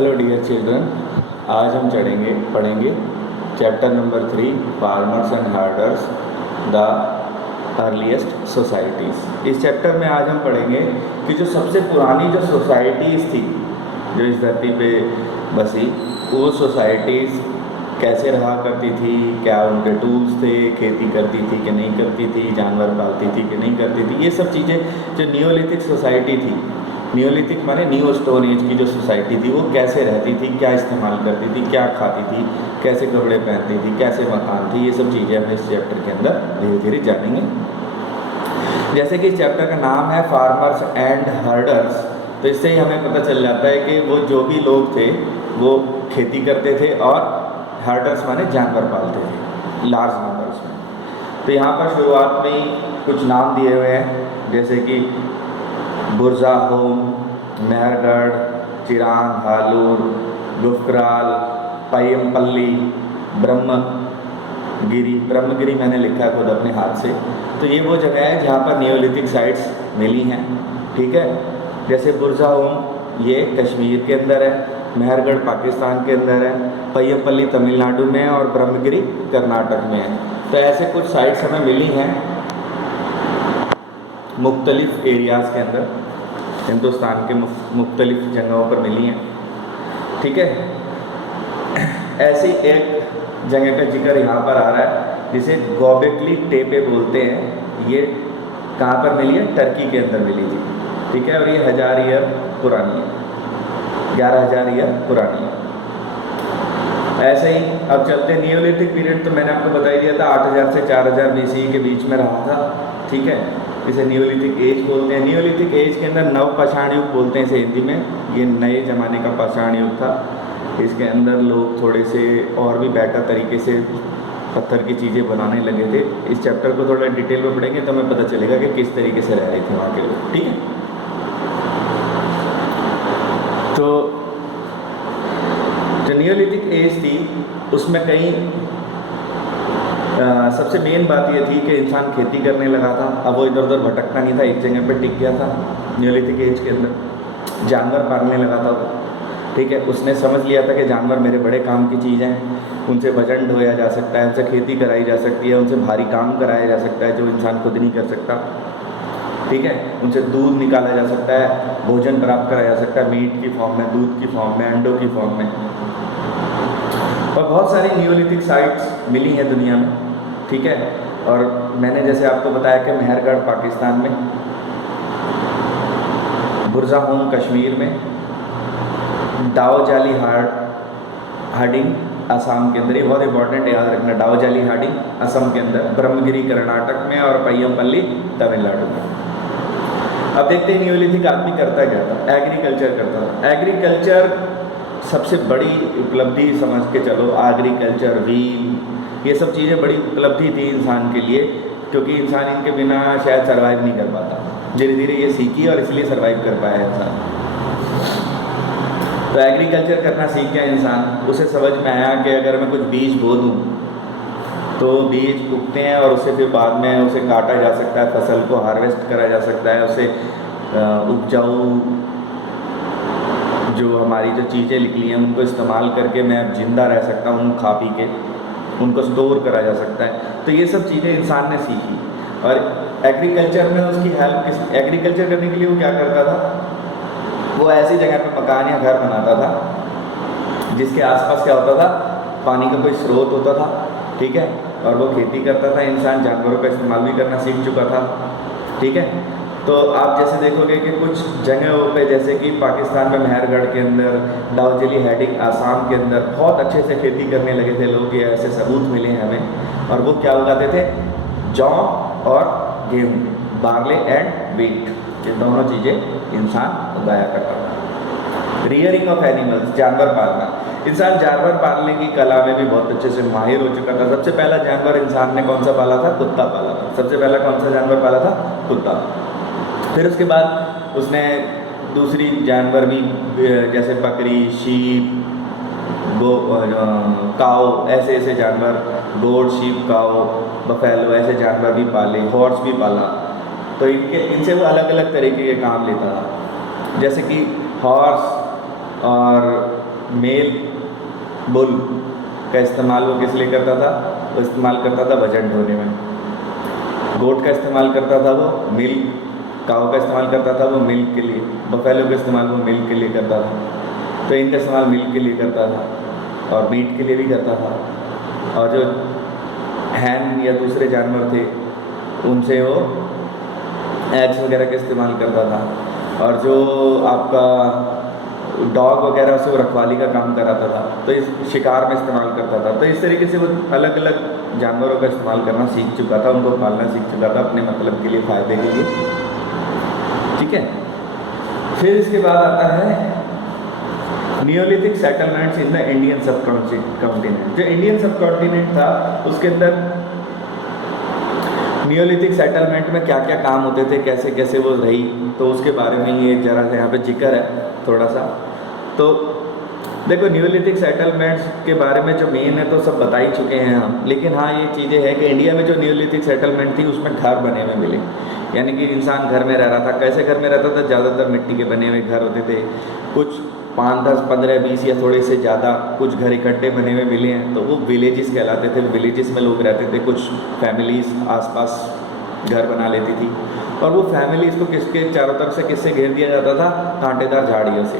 Hello dear children, आज हम पढ़ेंगे chapter number 3 farmers and herders the earliest societies. इस चैप्टर में आज हम पढ़ेंगे कि जो सबसे पुरानी जो सोसाइटीज़ थी जो इस धरती पे बसी, वो सोसाइटीज़ कैसे रहा करती थी, क्या उनके टूल्स थे, खेती करती थी कि नहीं करती थी, जानवर पालती थी कि नहीं करती थी, ये सब चीज़ें जो नियोलिथिक सोसाइटी थी, नियोलिथिक माने न्यू स्टोन एज की जो सोसाइटी थी वो कैसे रहती थी, क्या इस्तेमाल करती थी, क्या खाती थी, कैसे कपड़े पहनती थी, कैसे मकान थी, ये सब चीज़ें हम इस चैप्टर के अंदर धीरे धीरे जानेंगे। जैसे कि इस चैप्टर का नाम है फार्मर्स एंड हर्डर्स, तो इससे ही हमें पता चल जाता है कि वो जो भी लोग थे वो खेती करते थे और हर्डर्स माने जानवर पालते थे लार्ज नंबर्स में। तो यहाँ पर शुरुआत में ही कुछ नाम दिए हुए हैं, जैसे कि बुरज़ाहोम, मेहरगढ़, चिरांग, हालूर, गुफकराल, पय्यमपल्ली, ब्रह्मगिरी मैंने लिखा है खुद अपने हाथ से। तो ये वो जगह है जहाँ पर नियोलिथिक साइट्स मिली हैं, ठीक है। जैसे बुरज़ाहोम ये कश्मीर के अंदर है, मेहरगढ़ पाकिस्तान के अंदर है, पय्यमपल्ली तमिलनाडु में है और ब्रह्मगिरी कर्नाटक में है। तो ऐसे कुछ साइट्स हमें मिली हैं मुख्तलिफ एरियाज़ के अंदर, हिंदुस्तान के मुख्तलिफ जगहों पर मिली हैं, ठीक है। ऐसी एक जगह का जिक्र यहाँ पर आ रहा है जिसे गोबेकली टेपे बोलते हैं। ये कहाँ पर मिली है? टर्की के अंदर मिली थी, ठीक है। और ये 1000 ईयर पुरानी है, 11,000 ईयर पुरानी है। ऐसे ही अब चलते नियोलिथिक पीरियड, तो मैंने आपको बता ही दिया था 8000 से 4000 BCE के बीच में रहा था, ठीक है। इसे नियोलिथिक एज बोलते हैं। नियोलिथिक एज के अंदर नव पाषाण युग बोलते हैं इसे हिंदी में। ये नए ज़माने का पाषाण युग था। इसके अंदर लोग थोड़े से और भी बेटर तरीके से पत्थर की चीज़ें बनाने लगे थे। इस चैप्टर को थोड़ा डिटेल में पढ़ेंगे तो हमें पता चलेगा कि किस तरीके से रह रहे थे वहाँ के लोग, ठीक है। तो जो नियोलिथिक एज थी उसमें कई सबसे मेन बात ये थी कि इंसान खेती करने लगा था। अब वो इधर उधर भटकता नहीं था, एक जगह पर टिक गया था। नियोलिथिक एज के अंदर जानवर पालने लगा था वो, ठीक है। उसने समझ लिया था कि जानवर मेरे बड़े काम की चीज़ हैं, उनसे वजन ढोया जा सकता है, उनसे खेती कराई जा सकती है, उनसे भारी काम कराया जा सकता है जो इंसान खुद नहीं कर सकता, ठीक है। उनसे दूध निकाला जा सकता है, भोजन प्राप्त कराया जा सकता है मीट की फॉर्म में, दूध की फॉर्म में, अंडों की फॉर्म में। और बहुत सारी नियोलिथिक साइट्स मिली हैं दुनिया में, ठीक है। और मैंने जैसे आपको बताया कि मेहरगढ़ पाकिस्तान में, बुरज़ाहोम कश्मीर में, दाओजाली हार्डिंग असम के अंदर, ये बहुत इंपॉर्टेंट है याद रखना, दाओजाली हार्डिंग असम के अंदर, ब्रह्मगिरी कर्नाटक में और पय्यमपल्ली तमिलनाडु में। अब देखते हैं नियोलिथिक आदमी करता क्या था? एग्रीकल्चर करता था। एग्रीकल्चर सबसे बड़ी उपलब्धि समझ के चलो, एग्रीकल्चर, व्हील, ये सब चीज़ें बड़ी उपलब्धि थी इंसान के लिए, क्योंकि इंसान इनके बिना शायद सर्वाइव नहीं कर पाता। धीरे धीरे ये सीखी और इसलिए सर्वाइव कर पाया इंसान। तो एग्रीकल्चर करना सीख गया इंसान। उसे समझ में आया कि अगर मैं कुछ बीज बो दूँ तो बीज उगते हैं और उससे फिर बाद में उसे काटा जा सकता है, फसल को हार्वेस्ट करा जा सकता है, उसे उपजाऊ जो हमारी जो चीज़ें निकली हैं उनको इस्तेमाल करके मैं अब जिंदा रह सकता हूँ, खा पी के उनको स्टोर करा जा सकता है। तो ये सब चीज़ें इंसान ने सीखी। और एग्रीकल्चर में उसकी हेल्प, एग्रीकल्चर करने के लिए वो क्या करता था? वो ऐसी जगह पे मकान या घर बनाता था जिसके आसपास क्या होता था? पानी का कोई स्रोत होता था, ठीक है। और वो खेती करता था। इंसान जानवरों का इस्तेमाल भी करना सीख चुका था, ठीक है। तो आप जैसे देखोगे कि कुछ जगहों पे, जैसे कि पाकिस्तान में मेहरगढ़ के अंदर, दाओजाली हार्डिंग आसाम के अंदर बहुत अच्छे से खेती करने लगे थे लोग। ये ऐसे सबूत मिले हैं हमें। और वो क्या उगाते थे? जौ और गेहूँ, बार्ले एंड व्हीट, ये दोनों चीज़ें इंसान उगाया करता था। रियरिंग ऑफ एनिमल्स, जानवर पालना। इंसान जानवर पालने की कला में भी बहुत अच्छे से माहिर हो चुका था। सबसे पहला जानवर इंसान ने कौन सा पाला था? कुत्ता पाला था। सबसे पहला कौन सा जानवर पाला था? कुत्ता। फिर उसके बाद उसने दूसरी जानवर भी, जैसे बकरी, शीप, काऊ, ऐसे ऐसे जानवर, गोट, शीप, काऊ, बफेलो, ऐसे जानवर भी पाले, हॉर्स भी पाला। तो इनसे वो अलग अलग तरीके के काम लेता था। जैसे कि हॉर्स और मेल बुल का इस्तेमाल वो किस लिए करता था? वो इस्तेमाल करता था वजन ढोने में। गोट का इस्तेमाल करता था वो मिल्क, काऊ का इस्तेमाल करता था वो मिल्क के लिए, बफेलो का इस्तेमाल वो मिल्क के लिए करता था। तो इनका इस्तेमाल मिल्क के लिए करता था और मीट के लिए भी करता था। और जो हैन या दूसरे जानवर थे उनसे वो एग्स वगैरह का इस्तेमाल करता था। और जो आपका डॉग वगैरह से वो रखवाली का काम कराता था, तो इस शिकार में इस्तेमाल करता था। तो इस तरीके से वो अलग अलग जानवरों का इस्तेमाल करना सीख चुका था, उनको पालना सीख चुका था अपने मतलब के लिए, फ़ायदे के लिए। ठीक है। फिर इसके बाद आता है Neolithic settlements in the Indian सब कॉन्टिनेंट। जो इंडियन सब कॉन्टिनेंट था उसके अंदर नियोलिथिक सेटलमेंट में क्या क्या काम होते थे, कैसे कैसे वो रही, तो उसके बारे में ये जरा सा यहाँ पे जिक्र है थोड़ा सा। तो देखो नियोलिथिक सेटलमेंट्स के बारे में जो मेन है तो सब बता ही चुके हैं हम, लेकिन हाँ ये चीज़ें हैं कि इंडिया में जो नियोलिथिक सेटलमेंट थी उसमें घर बने हुए मिले, यानी कि इंसान घर में रह रहा था। कैसे घर में रहता था? ज़्यादातर मिट्टी के बने हुए घर होते थे, कुछ 5, 10, 15, 20 या थोड़े से ज़्यादा कुछ घर इकट्ठे बने हुए मिले हैं, तो वो विलेजेस कहलाते थे। विलेजेस में लोग रहते थे, कुछ फैमिलीज़ आसपास घर बना लेती थी, और वो फैमिलीज़ को किसके चारों तरफ से किससे घेर दिया जाता था? कांटेदार झाड़ियों से,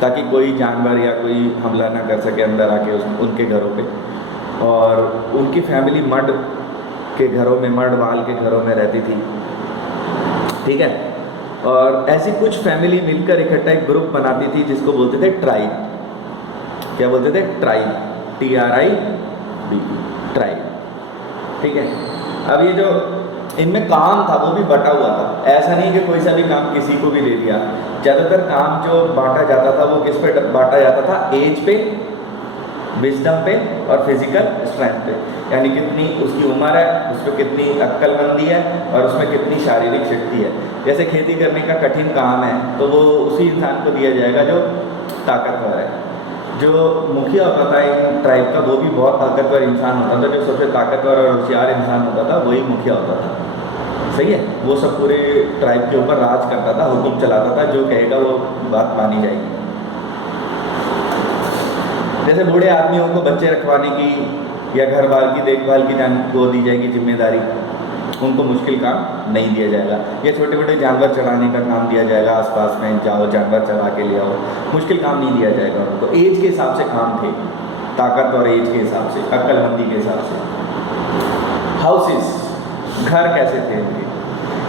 ताकि कोई जानवर या कोई हमला ना कर सके अंदर आके उनके घरों पे। और उनकी फैमिली मड के घरों में, मड वाल के घरों में रहती थी। ठीक है। और ऐसी कुछ फैमिली मिलकर इकट्ठा एक ग्रुप बनाती थी जिसको बोलते थे ट्राइब। क्या बोलते थे? Tribe, TRIB, tribe. ठीक है। अब ये जो इनमें काम था वो भी बटा हुआ था, ऐसा नहीं कि कोई सा भी काम किसी को भी दे दिया। ज़्यादातर काम जो बांटा जाता था वो किस पे बांटा जाता था? एज पे, विजडम पे और फिजिकल स्ट्रेंथ पे, यानी कितनी उसकी उम्र है, उस पर कितनी अक्लमंदी है और उसमें कितनी शारीरिक शक्ति है। जैसे खेती करने का कठिन काम है तो वो उसी इंसान को दिया जाएगा जो ताकतवर है। जो मुखिया होता था इन ट्राइब का वो भी बहुत ताकतवर इंसान होता था, जो सबसे ताकतवर और होशियार इंसान होता था वही मुखिया होता था। सही है। वो सब पूरे ट्राइब के ऊपर राज करता था, हुक्म चलाता था, जो कहेगा वो बात मानी जाएगी। जैसे बूढ़े आदमियों को बच्चे रखवाने की या घर बार की देखभाल की वो दी जाएगी जिम्मेदारी, उनको मुश्किल काम नहीं दिया जाएगा। या छोटे छोटे जानवर चढ़ाने का काम दिया जाएगा, आसपास में जाओ जानवर चढ़ा के ले आओ, मुश्किल काम नहीं दिया जाएगा उनको। एज के हिसाब से काम थे, ताकत और एज के हिसाब से, अक्लमंदी के हिसाब से। हाउसेस, घर कैसे थे इनके?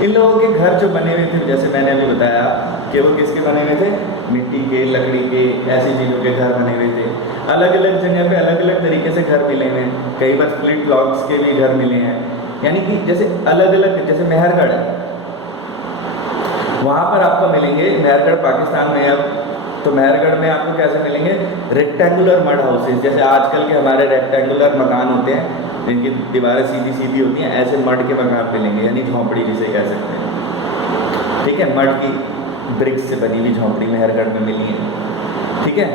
इन लोगों के घर जो बने हुए थे, जैसे मैंने अभी बताया कि वो किसके बने हुए थे? मिट्टी के, लकड़ी के, ऐसी चीज़ों के घर बने हुए थे। अलग अलग जगह पे अलग अलग तरीके से घर मिले हुए हैं, कई बार स्प्लिट ब्लॉक्स के भी घर मिले हैं, यानी कि जैसे अलग अलग, जैसे मेहरगढ़ है, वहाँ पर आपको मिलेंगे, मेहरगढ़ पाकिस्तान में अब, तो मेहरगढ़ में आपको कैसे मिलेंगे? रेक्टेंगुलर मड हाउसेस, जैसे आजकल के हमारे रेक्टेंगुलर मकान होते हैं जिनकी दीवारें सीधी सीधी होती हैं, ऐसे मड के मकान मिलेंगे, यानी झोंपड़ी जिसे कह सकते हैं। ठीक है। मड की ब्रिक्स से बनी हुई झोंपड़ी मेहरगढ़ में मिली है। ठीक है।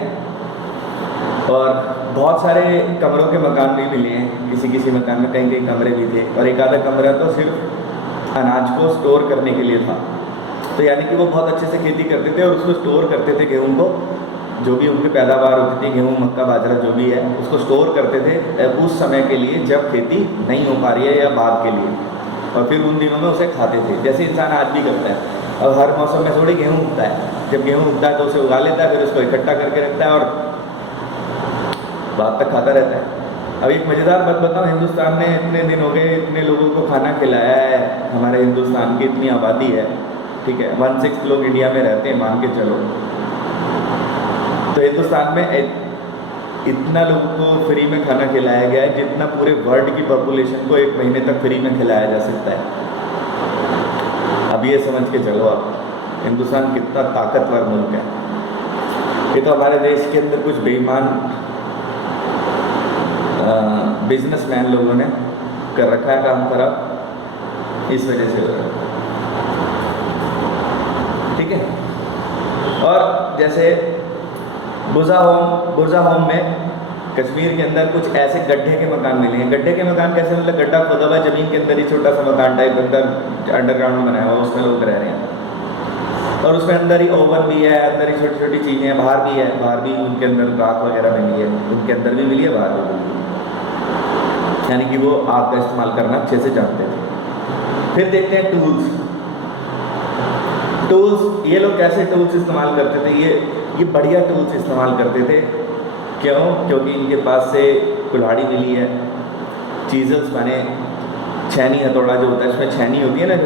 और बहुत सारे कमरों के मकान भी मिले हैं, किसी किसी मकान में कई कई कमरे भी थे, और एक आधा कमरा तो सिर्फ अनाज को स्टोर करने के लिए था। तो यानी कि वो बहुत अच्छे से खेती करते थे और उसको स्टोर करते थे, गेहूं को, जो भी उनकी पैदावार होती थी, गेहूं, मक्का, बाजरा जो भी है, उसको स्टोर करते थे उस समय के लिए जब खेती नहीं हो पा रही है या बाद के लिए, और फिर उन दिनों में उसे खाते थे, जैसे इंसान आज भी करता है। अब हर मौसम में थोड़ी गेहूँ उगता है, जब गेहूँ उगता है तो उसे उगा लेता है, फिर उसको इकट्ठा करके रखता है और बाद तक खाता रहता है। अब एक मज़ेदार बात बताऊँ, हिंदुस्तान ने इतने दिन हो गए, इतने लोगों को खाना खिलाया है, हमारे हिंदुस्तान की इतनी आबादी है, ठीक है, 1/6 लोग इंडिया में रहते हैं, मान के चलो। तो हिंदुस्तान में इतना लोगों को फ्री में खाना खिलाया गया है जितना पूरे वर्ल्ड की पॉपुलेशन को 1 महीने तक फ्री में खिलाया जा सकता है। अब ये समझ के चलो आप, हिंदुस्तान कितना ताकतवर मुल्क है। ये तो हमारे देश के अंदर कुछ बेईमान बिजनेसमैन लोगों ने कर रखा है काम खराब, इस वजह से हो रहा है। ठीक है। और जैसे बुर्जा होम में कश्मीर के अंदर कुछ ऐसे गड्ढे के मकान मिले हैं। गड्ढे के मकान कैसे? मतलब गड्ढा खोदा हुआ जमीन के अंदर ही छोटा सा मकान टाइप अंदर अंडरग्राउंड में बनाया हुआ, उसमें लोग रह रहे हैं। और उसमें अंदर ही ओवन भी है, अंदर ही छोटी छोटी चीज़ें हैं, बाहर भी है, बाहर भी उनके अंदर राख वगैरह मिली है, उनके अंदर भी मिली है, बाहर भी मिली है, यानी कि वो आग का इस्तेमाल करना अच्छे से जानते थे। फिर देखते हैं टूल्स। टूल्स, ये लोग कैसे टूल्स इस्तेमाल करते थे? ये बढ़िया टूल्स इस्तेमाल करते थे। क्यों? क्योंकि इनके पास से कुल्हाड़ी मिली है, चीज़ल्स माने छैनी हथौड़ा जो होता है, इसमें छैनी होती है ना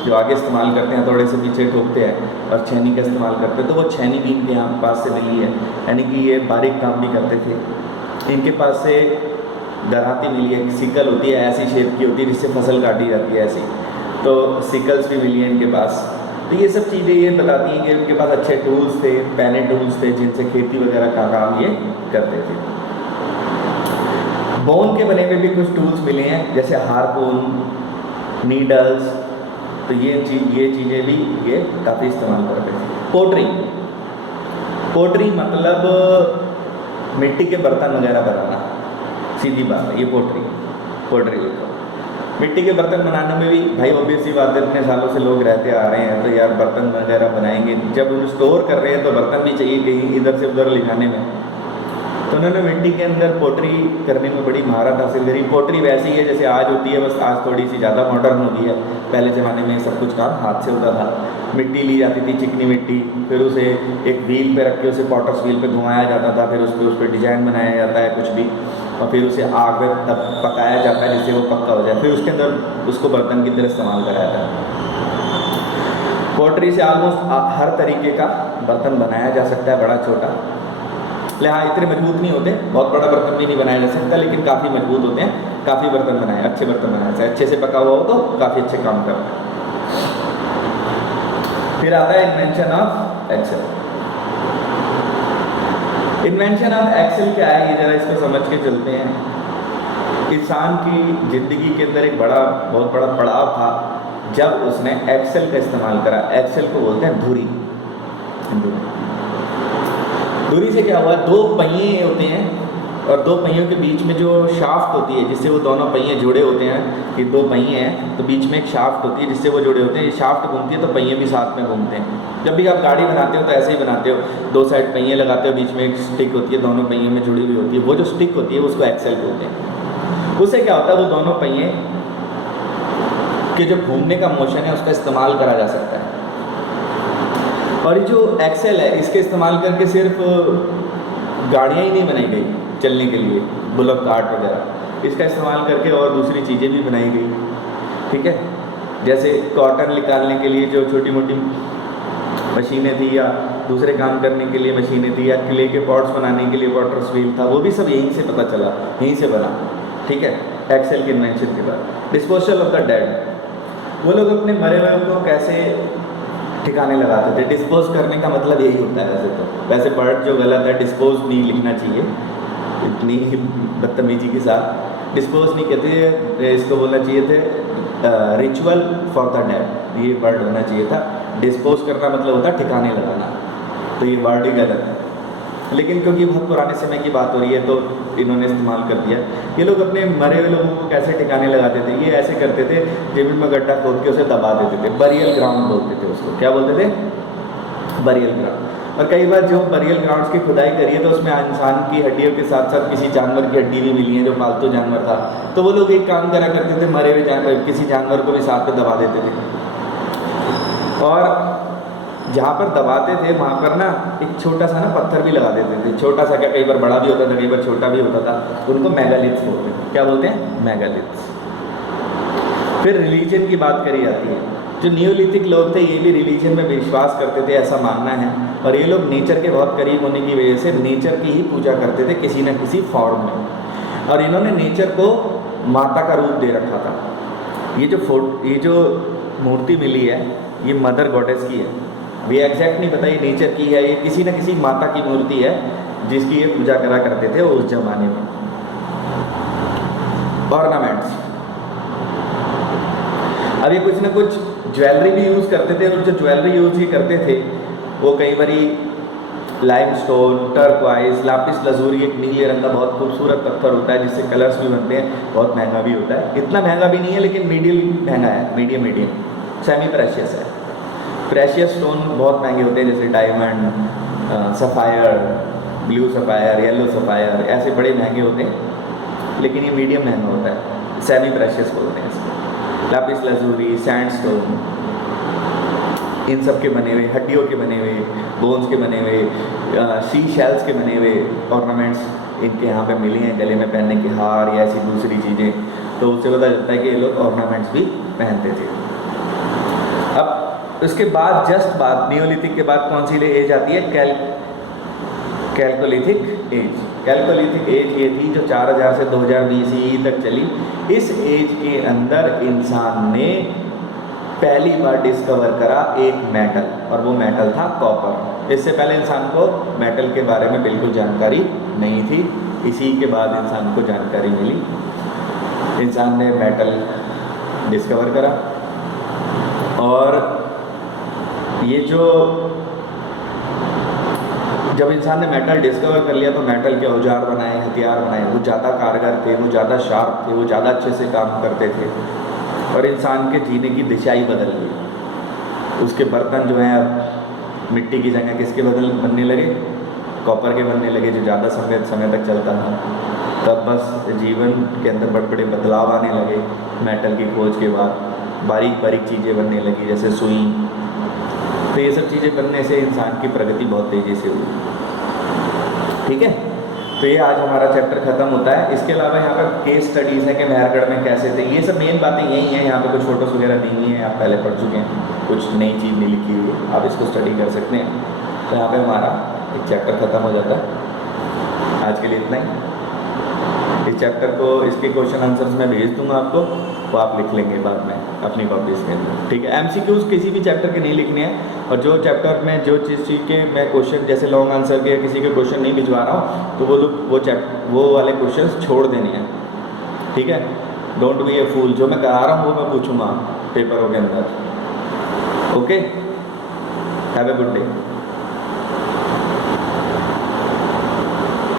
जो आगे इस्तेमाल करते हैं, हथौड़े से पीछे ठोकते हैं और छैनी का इस्तेमाल करते हैं, तो वो छैनी भी इनके यहाँ पास से मिली है, यानी कि ये बारीक काम भी करते थे। इनके पास से दराती मिली है, सिकल होती है, ऐसी शेप की होती है जिससे फसल काटी जाती है ऐसी, तो सिकल्स भी मिली है इनके पास। तो ये सब चीज़ें ये बताती हैं कि उनके पास अच्छे टूल्स थे, पैने टूल्स थे जिनसे खेती वगैरह का काम ये करते थे। बोन के बने हुए भी कुछ टूल्स मिले हैं, जैसे हारपून, नीडल्स, तो ये चीज़ें भी ये काफ़ी इस्तेमाल करते थे। पोट्री, पोट्री मतलब मिट्टी के बर्तन वगैरह बनाना, सीधी बात है, ये पोट्री लिखो। मिट्टी के बर्तन बनाने में भी भाई ऑब्वियस सी बात है, इतने सालों से लोग रहते आ रहे हैं, तो यार बर्तन वगैरह बनाएंगे, जब उन्हें स्टोर कर रहे हैं तो बर्तन भी चाहिए कहीं इधर से उधर ले जाने में, तो उन्होंने मिट्टी के अंदर पोट्री करने में बड़ी महारत हासिल करी। पोट्री वैसी है जैसे आज होती है, बस आज थोड़ी सी ज़्यादा मॉडर्न हो गई है। पहले ज़माने में सब कुछ काम हाथ से होता था। मिट्टी ली जाती थी, चिकनी मिट्टी, फिर उसे एक व्हील पे रख के उसे पॉटर्स व्हील पे घुमाया जाता था, फिर उस पर डिज़ाइन बनाया जाता है कुछ भी, और फिर उसे आग में तब पकाया जाता है जिससे वो पक्का हो जाए, फिर उसके अंदर उसको बर्तन की तरह इस्तेमाल कराया जाता है। पोट्री से ऑलमोस्ट हर तरीके का बर्तन बनाया जा सकता है, बड़ा छोटा। हाँ, इतने मजबूत नहीं होते, बहुत बड़ा बर्तन भी नहीं बनाया जा सकता, लेकिन काफ़ी मजबूत होते हैं, काफ़ी बर्तन बनाए, अच्छे बर्तन बनाए जाए, अच्छे से पका हुआ हो तो काफ़ी अच्छे काम करते हैं। फिर आता है invention of Excel. Invention of Excel क्या है, ये जरा इसको समझ के चलते हैं। इंसान की ज़िंदगी के अंदर एक बहुत बड़ा पड़ाव था जब उसने एक्सेल का इस्तेमाल करा। एक्सेल को बोलते हैं धुरी। धुरी से क्या हुआ, दो पहिए होते हैं और दो पहियों के बीच में जो शाफ्ट होती है जिससे वो दोनों पहिए जुड़े होते हैं, कि दो पहिए हैं तो बीच में एक शाफ्ट होती है जिससे वो जुड़े होते हैं, ये शाफ्ट घूमती है तो पहिए भी साथ में घूमते हैं। जब भी आप गाड़ी बनाते हो तो ऐसे ही बनाते हो, दो साइड पहिए लगाते हो, बीच में एक स्टिक होती है, दोनों पहियों में जुड़ी हुई होती है, वो जो स्टिक होती है उसको एक्सेल बोलते हैं। उससे क्या होता है, वो दोनों पहिए के जो घूमने का मोशन है उसका इस्तेमाल करा जा सकता है। और ये जो एक्सेल है इसके इस्तेमाल करके सिर्फ गाड़ियाँ ही नहीं बनाई गई चलने के लिए, बुलक कार्ट वगैरह, इसका इस्तेमाल करके और दूसरी चीज़ें भी बनाई गई। ठीक है, जैसे कॉटन निकालने के लिए जो छोटी मोटी मशीनें थी, या दूसरे काम करने के लिए मशीनें थी, या क्ले के पॉट्स बनाने के लिए पॉटर्स व्हील था, वो भी सब यहीं से पता चला, यहीं से बना। ठीक है, एक्सेल के इन्वेंशन के बाद। डिस्पोजल ऑफ द डेड, वो लोग अपने मरे हुए को कैसे ठिकाने लगाते थे। डिस्पोज करने का मतलब यही होता है वैसे तो, वैसे वर्ड जो गलत है, डिस्पोज नहीं लिखना चाहिए इतनी बदतमीजी के साथ। डिस्पोज नहीं कहते, इसको बोलना चाहिए थे रिचुअल फॉर द डेड, ये वर्ड होना चाहिए था। डिस्पोज करना मतलब होता है ठिकाने लगाना, तो ये वर्ड ही गलत है, लेकिन क्योंकि बहुत पुराने समय की बात हो रही है तो इन्होंने इस्तेमाल कर दिया। ये लोग अपने मरे हुए लोगों को कैसे ठिकाने लगाते थे, ये ऐसे करते थे, जमीन में गड्ढा खोद के उसे दबा देते थे, बरियल ग्राउंड बोलते थे उसको। क्या बोलते थे? Burial ground. और कई बार जो बरियल ग्राउंड्स की खुदाई करी है तो उसमें इंसान की हड्डियों के साथ साथ किसी जानवर की हड्डी भी मिली है जो पालतू जानवर था, तो वो लोग एक काम करा करते थे, मरे हुए जानवर किसी जानवर को भी साथ में दबा देते थे, और जहाँ पर दबाते थे वहाँ पर ना एक छोटा सा ना पत्थर भी लगा देते थे। छोटा सा क्या, कई बार बड़ा भी होता था, कई बार छोटा भी होता था, उनको मेगालिथ्स बोलते हैं। क्या बोलते हैं? मेगालिथ्स। फिर रिलीजन की बात करी जाती है। जो नियोलिथिक लोग थे ये भी रिलीजन में विश्वास करते थे, ऐसा मानना है, और ये लोग नेचर के बहुत करीब होने की वजह से नेचर की ही पूजा करते थे किसी न किसी फॉर्म में, और इन्होंने नेचर को माता का रूप दे रखा था। ये जो मूर्ति मिली है ये मदर गॉडेस की है, ये एग्जैक्ट नहीं बताइए नेचर की है, ये किसी न किसी माता की मूर्ति है जिसकी ये पूजा करा करते थे उस जमाने में। ऑर्नामेंट्स, अब ये कुछ ना कुछ ज्वेलरी भी यूज़ करते थे, और जो ज्वेलरी यूज़ ही करते थे वो कई बारी लाइमस्टोन, टर्कवाइज, लापिस लजूरी, एक नीले रंग का बहुत खूबसूरत पत्थर होता है जिससे कलर्स भी बनते हैं, बहुत महंगा भी होता है। इतना महंगा भी नहीं है लेकिन मीडियम महंगा है, मीडियम सेमी प्रेशियस है। प्रेशियस स्टोन बहुत महंगे होते हैं, जैसे diamond, sapphire, blue sapphire, yellow sapphire, ऐसे बड़े महंगे होते हैं, लेकिन ये मीडियम महंगा होता है, सेमी प्रेशियस बोलते हैं इसको। लापिस lazuli, सैंडस्टोन, इन सब के बने हुए, हड्डियों के बने हुए, बोन्स के बने हुए, सी शेल्स के बने हुए ऑर्नामेंट्स इनके यहाँ पे मिले हैं, गले में पहनने के हार या ऐसी दूसरी चीज़ें, तो उससे पता चलता है कि ये लोग ऑर्नामेंट्स भी पहनते थे। अब उसके बाद जस्ट बाद नियोलिथिक के बाद कौन सी एज आती है? Chalcolithic as. कैल्कोलिथिक एज ये थी जो 4000 से 2000 BCE तक चली। इस एज के अंदर इंसान ने पहली बार डिस्कवर करा एक मेटल, और वो मेटल था कॉपर। इससे पहले इंसान को मेटल के बारे में बिल्कुल जानकारी नहीं थी, इसी के बाद इंसान को जानकारी मिली। इंसान ने मेटल डिस्कवर करा, और ये जो जब इंसान ने मेटल डिस्कवर कर लिया तो मेटल के औजार बनाए, हथियार बनाए, वो ज़्यादा कारगर थे, वो ज़्यादा शार्प थे, वो ज़्यादा अच्छे से काम करते थे, और इंसान के जीने की दिशा ही बदल गई। उसके बर्तन जो हैं अब मिट्टी की जगह किसके बनने लगे? कॉपर के बनने लगे, जो ज़्यादा समय तक चलता था। तब बस जीवन के अंदर बड़े बड़े बदलाव आने लगे मेटल की खोज के बाद। बारीक बारीक चीज़ें बनने लगी, जैसे सुई। तो ये सब चीज़ें बनने से इंसान की प्रगति बहुत तेज़ी से हुई। ठीक है, तो ये आज हमारा चैप्टर ख़त्म होता है। इसके अलावा यहाँ पर केस स्टडीज़ है कि मेहरगढ़ में कैसे थे, ये सब मेन बातें यही हैं। यहाँ पे कुछ फोटोज़ वगैरह नहीं है, आप पहले पढ़ चुके हैं, कुछ नई चीज़ नहीं लिखी हुई है, आप इसको स्टडी कर सकते हैं। तो यहाँ पे हमारा एक चैप्टर ख़त्म हो जाता है। आज के लिए इतना ही। इस चैप्टर को, इसके क्वेश्चन आंसर्स मैं भेज दूंगा आपको, वो आप लिख लेंगे बाद में अपनी कॉपीज़ के अंदर। ठीक है, MCQs किसी भी चैप्टर के नहीं लिखने हैं, और जो चैप्टर में जो चीज़ के मैं क्वेश्चन, जैसे लॉन्ग आंसर के किसी के क्वेश्चन नहीं भिजवा रहा हूँ, तो वो वाले क्वेश्चन छोड़ देने हैं। ठीक है, डोंट बी ए फूल, जो मैं करा रहा हूँ वो मैं पूछूंगा पेपरों के अंदर। Okay, have a good day.